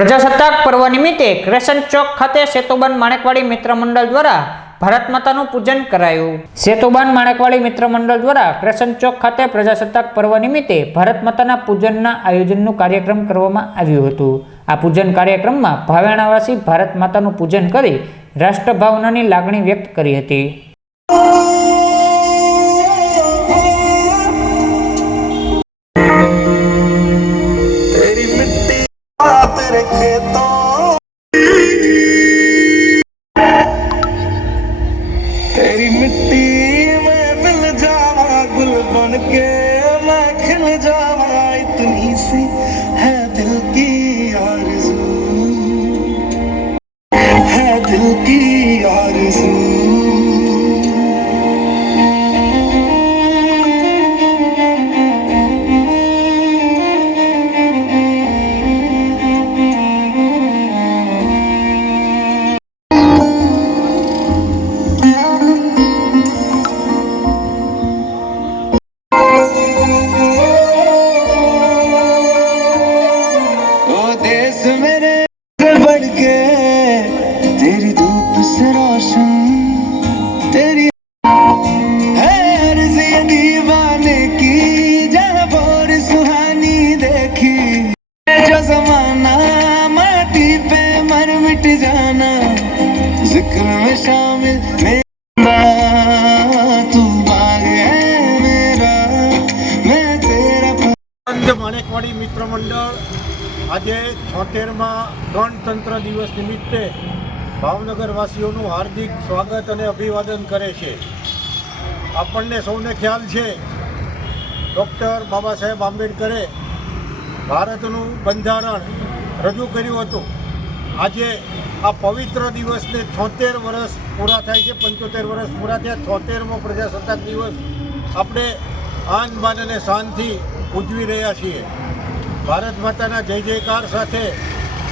પ્રજાસત્તાક પર્વ નિમિત્તે ક્રેસન્ટ ચોક ખાતે સેતુબન માણેકવાડી મિત્ર મંડળ દ્વારા ભારત માતાનું પૂજન કરાયું। સેતુબન માણેકવાડી મિત્ર મંડળ દ્વારા ક્રેસન્ટ ચોક ખાતે પ્રજાસત્તાક પર્વ નિમિત્તે ભારત માતાના પૂજનના આયોજનનું કાર્યક્રમ કરવામાં આવ્યું હતું। આ પૂજન કાર્યક્રમમાં ભાવેણાવાસી ભારત માતાનું પૂજન કરી રાષ્ટ્રભાવનાની લાગણી વ્યક્ત કરી હતી। तेरी मिट्टी में मिल जावा गुल बन के मैं खिल जावा इतनी सी है दिल की आरज़ू है दिल की आरज़ू। मेरे बढ़ के तेरी धूप से रोशन तेरी है अर्ज़ ये दीवाने की जहाँ बोर सुहानी देखी जो ज़माना माटी पे मर मिट जाना जिक्र में शामिल मेरा तू बाग है मेरा मैं तेरा। माणेकवाड़ी मित्र मंडल આજે 76મા ગણતંત્ર દિવસ નિમિત્તે ભાવનગરવાસીઓનું હાર્દિક સ્વાગત અને અભિવાદન કરે છે। આપણને સૌને ખ્યાલ છે ડૉક્ટર બાબા સાહેબ આંબેડકરે ભારતનું બંધારણ રજૂ કર્યું હતું। આજે આ પવિત્ર દિવસને 76 વર્ષ પૂરા થાય છે, 75 વર્ષ પૂરા થયા। 76મો પ્રજાસત્તાક દિવસ આપણે આન બાન અને શાનથી ઉજવી રહ્યા છીએ। ભારત માતાના જય જયકાર સાથે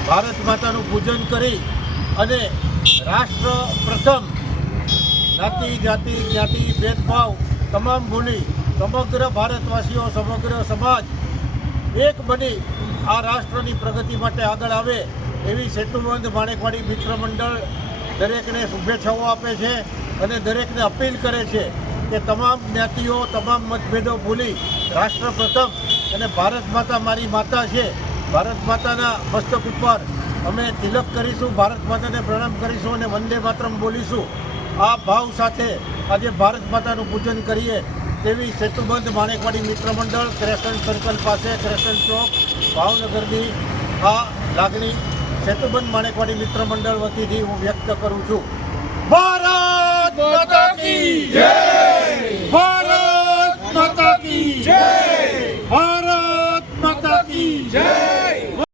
ભારત માતાનું પૂજન કરી અને રાષ્ટ્ર પ્રથમ જ્ઞાતિ જાતિ જ્ઞાતિ ભેદભાવ તમામ ભૂલી સમગ્ર ભારતવાસીઓ સમગ્ર સમાજ એક બની આ રાષ્ટ્રની પ્રગતિ માટે આગળ આવે એવી સેતુબંધ માણેકવાડી મિત્ર મંડળ દરેકને શુભેચ્છાઓ આપે છે અને દરેકને અપીલ કરે છે કે તમામ જ્ઞાતિઓ તમામ મતભેદો ભૂલી રાષ્ટ્ર પ્રથમ અને ભારત માતા મારી માતા છે, ભારત માતાના મસ્તક ઉપર અમે તિલક કરીશું, ભારત માતાને પ્રણામ કરીશું અને વંદે માતરમ બોલીશું। આ ભાવ સાથે આજે ભારત માતાનું પૂજન કરીએ તેવી સેતુબંધ માણેકવાડી મિત્ર મંડળ ક્રેસન્ટ સર્કલ પાસે ક્રેસન્ટ ચોક ભાવનગરની આ લાગણી સેતુબંધ માણેકવાડી મિત્ર મંડળ વતીથી હું વ્યક્ત કરું છું। ભારત માતા કી જય।